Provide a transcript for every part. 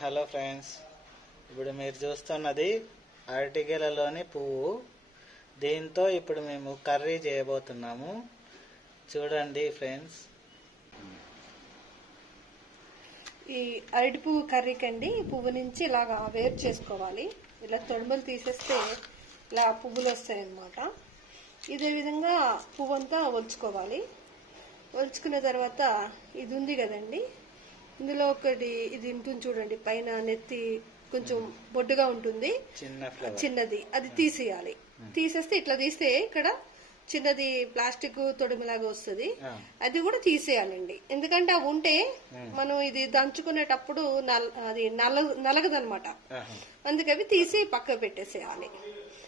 Hello friends ఇప్పుడు మీరు చూస్తున్నది అరటికెలలోని పువ్వు. దీంతో ఇప్పుడు మేము కర్రీ చేయబోతున్నాము. చూడండి ఫ్రెండ్స్. ఈ అరటి పువ్వు కర్రీకి అండి ఈ పువ్వు నుంచి ఇలాగా వేరు చేసుకోవాలి. ఇలా తొడుములు తీసేస్తే ఇలా పువ్వులు వస్తాయి అన్నమాట ఇదే విధంగా పువ్వు అంతా ఒలుచుకోవాలి. ఒలుచుకున్న తర్వాత ఇది ఉంది కదండి ఇందులో ఒకటి ఇది ఉంటుంది చూడండి పైన నెత్తి కొంచెం బొడ్డుగా ఉంటుంది. చిన్నది. అది తీసేయాలి. తీసేస్తే ఇట్లా తీస్తే ఇక్కడ చిన్నది ప్లాస్టిక్ తొడుములాగా వస్తుంది. అది కూడా తీసేయాలండి. ఎందుకంటే అవి ఉంటే మనం ఇది దంచుకునేటప్పుడు నల్ అది నల నలగదనమాట. అందుకే అవి తీసి పక్క పెట్టేసేయాలి.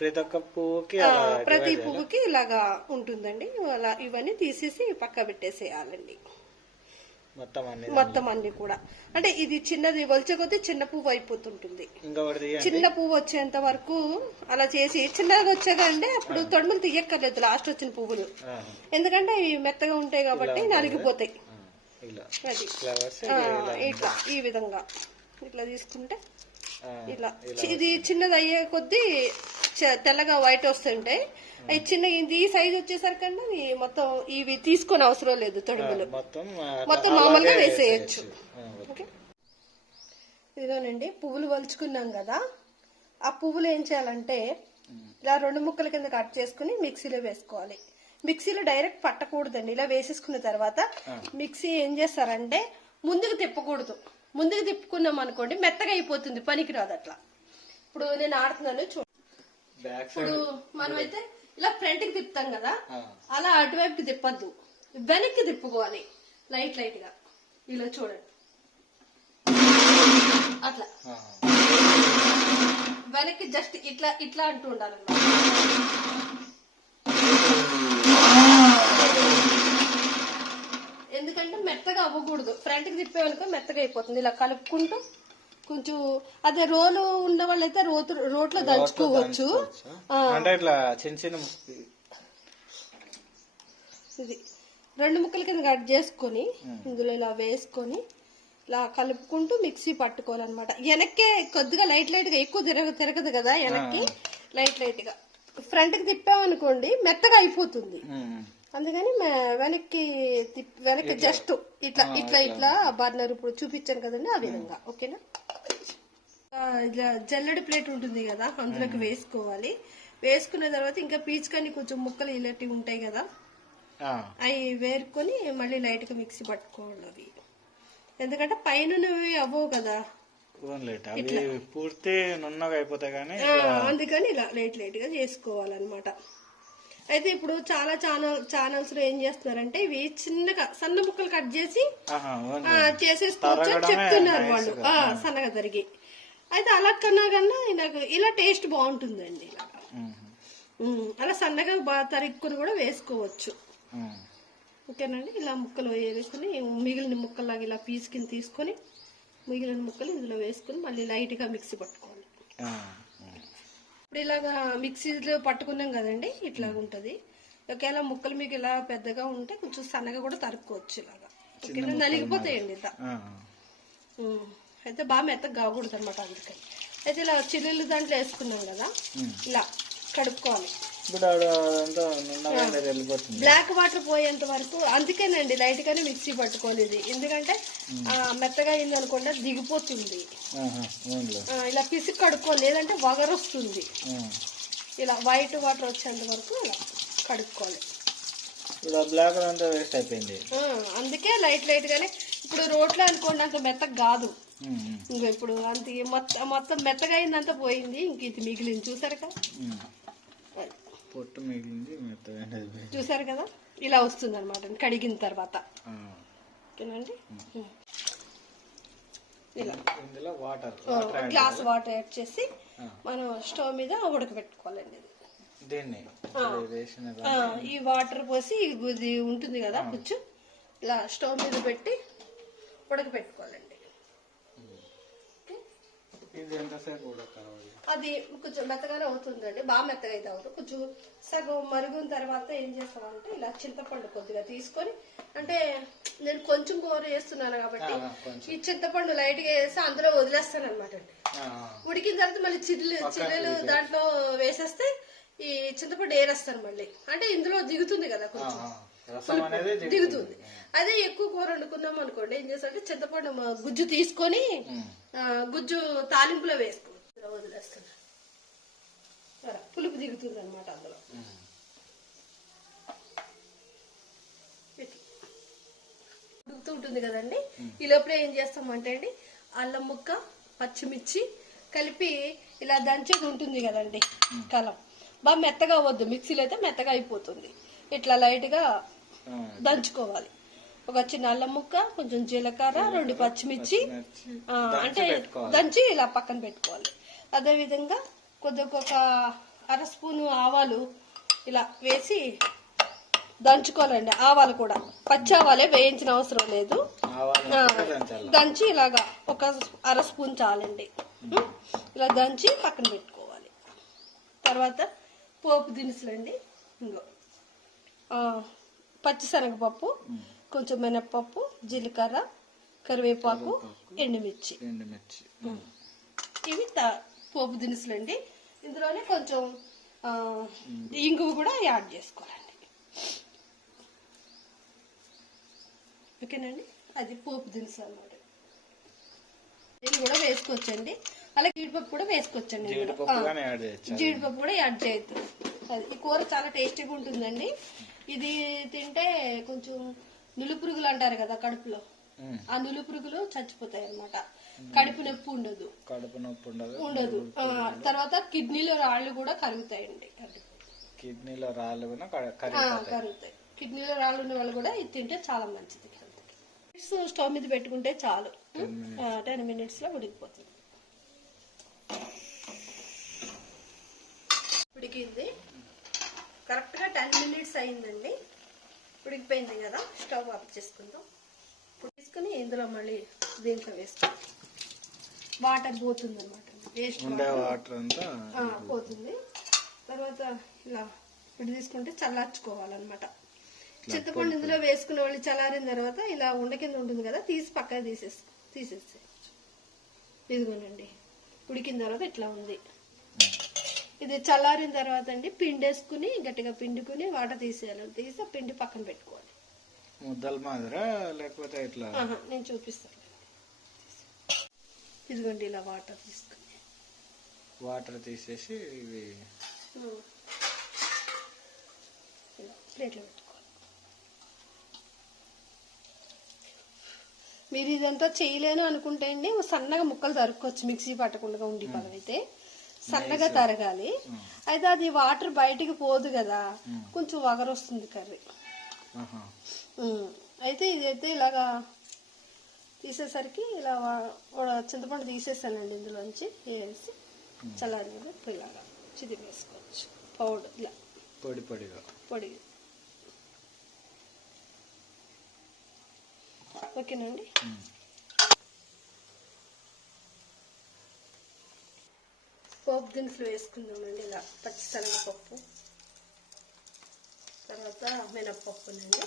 ప్రతి ఒక్క పువ్వుకి ప్రతి పువ్వుకి ఇలాగా ఉంటుందండి. అలా ఇవన్నీ తీసేసి పక్క పెట్టేసేయాలండి. మొత్తం అన్ని కూడా. అంటే ఇది చిన్నది వలిచే కొద్దీ చిన్న పువ్వు అయిపోతుంటుంది. చిన్న పువ్వు వచ్చేంత వరకు అలా చేసి చిన్నగా వచ్చేదంటే అప్పుడు తొడుములు తీయక్కర్లేదు లాస్ట్ వచ్చిన పువ్వులు. ఎందుకంటే ఇవి మెత్తగా ఉంటాయి కాబట్టి నలిగిపోతాయి. అది. ఇట్లా ఈ విధంగా. ఇట్లా తీసుకుంటే ఇట్లా ఇది చిన్నది అయ్యే కొద్దీ తెల్లగా వైట్ వస్తుంటాయి. అవి చిన్న ఇది ఈ సైజ్ వచ్చేసరికన్నా మొత్తం ఇవి తీసుకొని అవసరం లేదు తొడుములు మొత్తం అలాగే మామూలుగా వేసేయచ్చు. ఓకే. ఇదిగోనండి పువ్వులు వలుచుకున్నాం కదా ఆ పువ్వులు ఏం చేయాలంటే ఇలా రెండు ముక్కల కింద కట్ చేసుకుని మిక్సీలో వేసుకోవాలి. మిక్సీలో డైరెక్ట్ పట్టకూడదండి ఇలా వేసేసుకున్న తర్వాత మిక్సీ ఏం చేస్తారంటే ముందుకు తిప్పకూడదు. ముందుకు తిప్పుకున్నాం అనుకోండి మెత్తగా అయిపోతుంది పనికిరాదు అట్లా. ఇప్పుడు నేను ఆడుతున్నాను చూ ఇప్పుడు మనమైతే ఇలా ఫ్రంట్కి తిప్పుతాం కదా అలా అటువైపుకి తిప్పద్దు. వెనక్కి తిప్పుకోవాలి లైట్ లైట్గా. ఇలా చూడండి. అట్లా. వెనక్కి జస్ట్ ఇట్లా ఇట్లా అంటూ ఉండాలన్నమాట. ఎందుకంటే మెత్తగా అవ్వకూడదు. ఫ్రంట్కి తిప్పేవనుకో మెత్తగా అయిపోతుంది. ఇలా కలుపుకుంటూ కొంచెం అదే రోలు ఉన్న వాళ్ళైతే రోతు రోట్లో దంచుకోవచ్చు. అంటే ఇట్లా చిన్న చిన్న ఇది రెండు ముక్కల కింద కట్ చేసుకొని ఇందులో ఇలా వేసుకొని ఇలా కలుపుకుంటూ మిక్సీ పట్టుకోవాలన్నమాట. వెనక్కే కొద్దిగా లైట్ లైట్గా ఎక్కువ తిరగ తిరగదు కదా వెనక్కి? లైట్ లైట్గా ఫ్రంట్కి తిప్పామనుకోండి మెత్తగా అయిపోతుంది. అందుకని వెనక్కి వెనక్కి జస్ట్ ఇట్లా ఇట్లా ఇట్లా. బర్నర్ ఇప్పుడు చూపించాను కదండి ఆ విధంగా. ఓకేనా? ఇలా జల్లెడ ప్లేట్ ఉంటుంది కదా అందులోకి వేసుకోవాలి. వేసుకున్న తర్వాత ఇంకా పీచ్ కానీ కొంచెం ముక్కలు ఇలాంటివి ఉంటాయి కదా అవి వేరుకొని మళ్ళీ లైట్గా మిక్సీ పట్టుకోవాలి అవి. ఎందుకంటే పైన అవ్వవు కదా. పూర్తి నున్నగా అయిపోతాయి కానీ అందుకని ఇలా లైట్ లైట్గా చేసుకోవాలన్నమాట. అయితే ఇప్పుడు చాలా ఛానల్ ఛానల్స్లో ఏం చేస్తున్నారంటే ఇవి చిన్నగా సన్న ముక్కలు కట్ చేసి చేసేసుకోవచ్చు చెప్తున్నారు వాళ్ళు. సన్నగా తరిగి. అయితే అలా కన్నా కన్నా నాకు ఇలా టేస్ట్ బాగుంటుందండి అలా సన్నగా బాగా తరుక్కుని కూడా వేసుకోవచ్చు. ఓకేనండి? ఇలా ముక్కలు వేసుకుని మిగిలిన ముక్కలాగా ఇలా పీస్ కింద తీసుకొని మిగిలిన ముక్కలు ఇందులో వేసుకుని మళ్ళీ లైట్గా మిక్సీ పట్టుకోవాలి. ఇప్పుడు ఇలాగా మిక్సీలో పట్టుకున్నాం కదండి ఇట్లా ఉంటుంది. ఒకవేళ ముక్కలు మీకు ఇలా పెద్దగా ఉంటే కొంచెం సన్నగా కూడా తరుక్కోవచ్చు ఇలాగా. ఓకేనా నలిగిపోతాయండి ఉమ్. అయితే బాగా మెత్తగా కాకూడదు అనమాట అందుకని. అయితే ఇలా చిల్లులు దాంట్లో వేసుకున్నాం కదా ఇలా కడుక్కోవాలి. ఇప్పుడు ఆడ అదంతా నున్నగా అనేది వెళ్ళిపోతుంది. బ్లాక్ వాటర్ పోయేంత వరకు అందుకేనండి లైట్ గానే మిక్సీ పట్టుకోవాలి ఇది ఎందుకంటే మెత్తగా అయింది అనుకోండి అది దిగిపోతుంది. ఇలా పిసికి కడుక్కోవాలి. లేదంటే వగరు వస్తుంది ఆ. ఇలా వైట్ వాటర్ వచ్చేంత వరకు ఇలా కడుక్కోవాలి. ఇప్పుడు ఆ బ్లాక్ అంతా వేస్ట్ అయిపోయింది. ఆ, అందుకే లైట్ లైట్ గానే ఇప్పుడు రోట్లో అనుకోండి అంత మెత్తగా కాదు. ఇంకా ఇప్పుడు అంత మొత్తం మొత్తం మెత్తగా అయిందంతా పోయింది. ఇంక ఇది మిగిలింది. చూసారు కదా. పొట్టు మిగిలింది మెత్తగా. చూసారు కదా? ఇలా వస్తుంది అనమాట కడిగిన తర్వాత. ఓకేనండి. ఇలా. ఇందులో వాటర్ గ్లాస్ వాటర్ యాడ్ చేసి. మనం స్టవ్ మీద ఉడకబెట్టుకోవాలండి ఈ వాటర్ పోసి ఇది ఉంటుంది కదా పుచ్చు ఇలా స్టవ్ మీద పెట్టి ఉడకబెట్టుకోవాలండి? ఇది ఎంతసేపు ఉడకాలి అది కొంచెం మెత్తగానే అవుతుందండి. బాగా మెత్తగా అయితే అవుతుంది. కొంచెం సగం మరుగున తర్వాత ఏం చేస్తామంటే ఇలా చింతపండు కొద్దిగా తీసుకొని అంటే నేను కొంచెం కూర చేస్తున్నాను కాబట్టి. ఈ చింతపండు లైట్గా వేసి అందులో వదిలేస్తాను అనమాట అండి ఉడికిన తర్వాత మళ్ళీ చిల్లు చిల్లలు దాంట్లో వేసేస్తే ఈ చింతపండు ఏరేస్తాను మళ్ళీ. అంటే ఇందులో దిగుతుంది కదా కొంచెం. దిగుతుంది. దిగుతుంది. అదే ఎక్కువ కూర వండుకుందాం అనుకోండి ఏం చేస్తామంటే చింతపండు గుజ్జు తీసుకొని గుజ్జు తాలింపులో వేసుకో ఇలా వదిలేస్తున్నా. పులుపు దిగుతుంది అనమాట అందులో. ఉడుకుతూ ఉంటుంది కదండి. ఈ లోపల ఏం చేస్తామంటే అండి అల్లం ముక్క పచ్చిమిర్చి కలిపి ఇలా దంచేది ఉంటుంది కదండి కలం. బాగా మెత్తగా అవ్వద్దు మిక్సీలో అయితే మెత్తగా అయిపోతుంది. ఇట్లా లైట్గా దంచుకోవాలి. ఒక చిన్న అల్లం ముక్క కొంచెం జీలకర్ర రెండు పచ్చిమిర్చి అంటే. దంచి ఇలా పక్కన పెట్టుకోవాలి. అదే విధంగా కొద్దిగా ఒక అర స్పూను ఆవాలు ఇలా వేసి దంచుకోవాలండి. ఆవాలు కూడా. పచ్చి ఆవాలే వేయించిన అవసరం లేదు. దంచి ఇలాగా ఒక అర స్పూన్ చాలండి? ఇలా దంచి పక్కన పెట్టుకోవాలి. తర్వాత పోపు దినుసులండి. ఇంకో పచ్చిశనగపప్పు కొంచెం మినప్పప్పు జీలకర్ర కరివేపాకు ఎండుమిర్చి. ఎండుమిర్చి. ఇవి త- పోపు దినుసులండి. ఇందులోనే కొంచెం ఆ, ఇంగువ కూడా యాడ్ చేసుకోవాలండి. ఓకేనండి? అది పోపు దినుసు అన్నమాట. ఇది కూడా వేసుకోవచ్చండి. అలాగే జీడిపప్పు కూడా వేసుకోవచ్చండి. జీడిపప్పు యాడ్ చేయొచ్చు కూడా యాడ్ చేయొద్దు. అది ఈ కూర చాలా టేస్టీగా ఉంటుందండి. ఇది తింటే కొంచెం నులుపురుగులు అంటారు కదా కడుపులో. ఆ నులుపురుగులు చచ్చిపోతాయి అన్నమాట. కడుపు నొప్పి ఉండదు. కడుపు నొప్పి ఉండదు. ఉండదు. తర్వాత కిడ్నీలో రాళ్ళు కూడా కరుగుతాయండి. కిడ్నీలో రాళ్ళు కూడా కరుగుతాయి. కిడ్నీలో రాళ్ళు ఉన్న వాళ్ళు కూడా ఇది తింటే చాలా మంచిది స్టవ్ మీద పెట్టుకుంటే చాలు. టెన్ మినిట్స్లో ఉడికిపోతుంది. ఉడికింది. కరెక్ట్గా టెన్ మినిట్స్ అయిందండి. ఉడికిపోయింది కదా స్టవ్ ఆఫ్ చేసుకుందాం. ఇప్పుడు తీసుకుని ఇందులో మళ్ళీ దీంట్లో వేసుకోవాలి వాటర్ పోతుంది అనమాట వేస్ట్ ఉండే వాటర్. అంతా ఆ, పోతుంది. తర్వాత ఇలా ఇప్పుడు తీసుకుంటే చల్లార్చుకోవాలన్నమాట. చింతపండు ఇందులో వేసుకున్న వాళ్ళు చల్లారిన తర్వాత ఇలా ఉండ కింద ఉంటుంది కదా తీసి పక్కన తీసేసి తీసేసేయచ్చు. ఇదిగోనండి ఉడికిన తర్వాత ఇట్లా ఉంది. ఇది చల్లారిన తర్వాత అండి పిండి వేసుకుని గట్టిగా పిండుకుని వాటర్ తీసేయాలి. తీసి పిండి పక్కన పెట్టుకోవాలి. ముద్దల మాదిరా లేకపోతే ఇట్లా? నేను చూపిస్తాను. ఇదిగోండి ఇలా వాటర్ తీసుకుని. వాటర్ తీసేసి ఇవి ప్లేట్లో పెట్టుకోవాలి. మీరు ఇదంతా చేయలేను అనుకుంటే అండి సన్నగా ముక్కలు తరుక్కోవచ్చు మిక్సీ పట్టకుండా ఉండి పదం అయితే సన్నగా తరగాలి. అయితే అది వాటర్ బయటికి పోదు కదా. కొంచెం వగరు వస్తుంది కర్రీ. ఉమ్. అయితే ఇదైతే ఇలాగా తీసేసరికి ఇలా చింతపండు తీసేసానండి ఇందులోంచి వేసి చల్లారి మీద ఇలాగా చిదిమి వేసుకోవచ్చు పౌడర్ ఇలా. పొడి పొడిగా. పొడి. ఓకేనండి? పోపు దినుసులు వేసుకుందామండి ఇలా పచ్చిశనగపప్పు తర్వాత మినప్పప్పునండి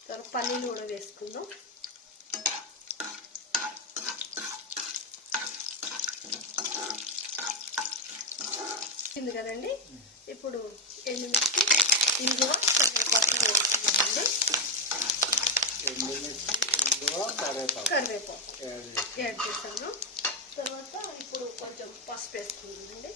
తర్వాత పల్లీలు కూడా వేసుకుందాం. కదండి. ఇప్పుడు ఎండుమిర్చి ఇంగువ కరివేపాకు వేసుకుందామండి ఎండుమిర్చి ఇంగువ కరివేపాకు. యాడ్ చేశాను తర్వాత ఇప్పుడు కొంచెం పసుపు వేసుకుందామండి.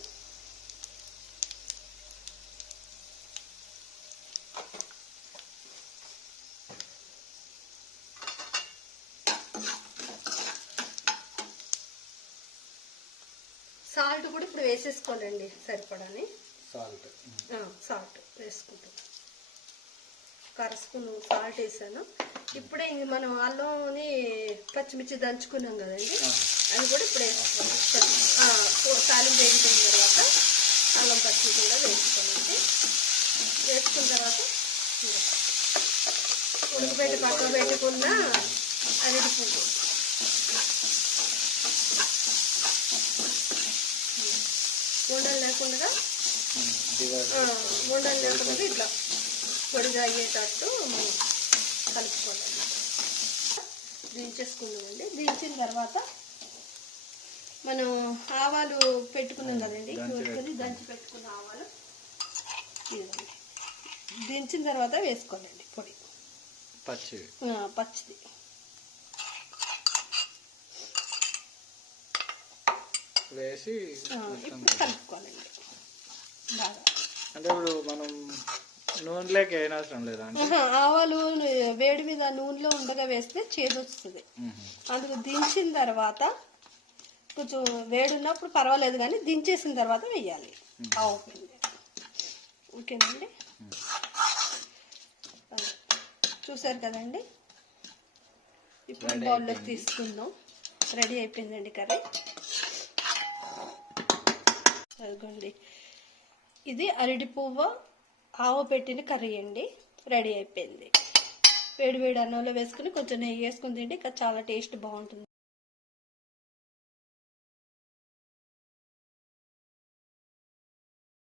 సాల్ట్ కూడా ఇప్పుడు వేసేసుకోవాలండి సరిపడాని. సాల్ట్. సాల్ట్ వేసుకుంటాం. అర స్పూన్ సాల్ట్ వేసాను. ఇప్పుడే ఇంక మనం అల్లంని పచ్చిమిర్చి దంచుకున్నాం కదండి. అది కూడా ఇప్పుడు తాలింపు వేగిపోయిన తర్వాత అల్లం పచ్చిమిర్చి కూడా వేసుకోవాలండి వేసుకున్న తర్వాత ఉడకబెట్టి పక్కన పెట్టుకున్న అరటి పువ్వు. కొద్దిగా ఆ, ఉండలు లేకుండా ఇట్లా. పొడిగా అయ్యేటట్టు మనం కలుపుకోవాలి. దించేసుకుందామండి. దించిన తర్వాత మనం ఆవాలు పెట్టుకున్నాం కదండి. దంచి పెట్టుకుని దంచి పెట్టుకున్న ఆవాలు. దించిన తర్వాత వేసుకోవాలండి పొడి. పచ్చి. పచ్చిది. వేసి కలుపుకోవాలండి. బాగా. అంటే ఇప్పుడు మనం నూనెలోకి అవసరం లేదా ఆవాలు వేడి మీద నూనెలో ఉండగా వేస్తే చేదు వస్తుంది అందుకు దించిన తర్వాత కొంచెం వేడి ఉన్నప్పుడు పర్వాలేదు కానీ దించేసిన తర్వాత ఆవు పిండి. ఓకేనండి. చూసారు కదండి? ఇప్పుడు బౌల్లోకి అయిపోయింది. తీసుకుందాం. రెడీ అయిపోయిందండి కర్రీ. అదిగోండి. ఇది అరటి పువ్వు ఆవు పెట్టిన కర్రీ అండి. రెడీ అయిపోయింది. వేడి వేడి అన్నంలో వేసుకుని కొంచెం నెయ్యి వేసుకుని తింటే ఇంకా చాలా టేస్ట్ బాగుంటుంది.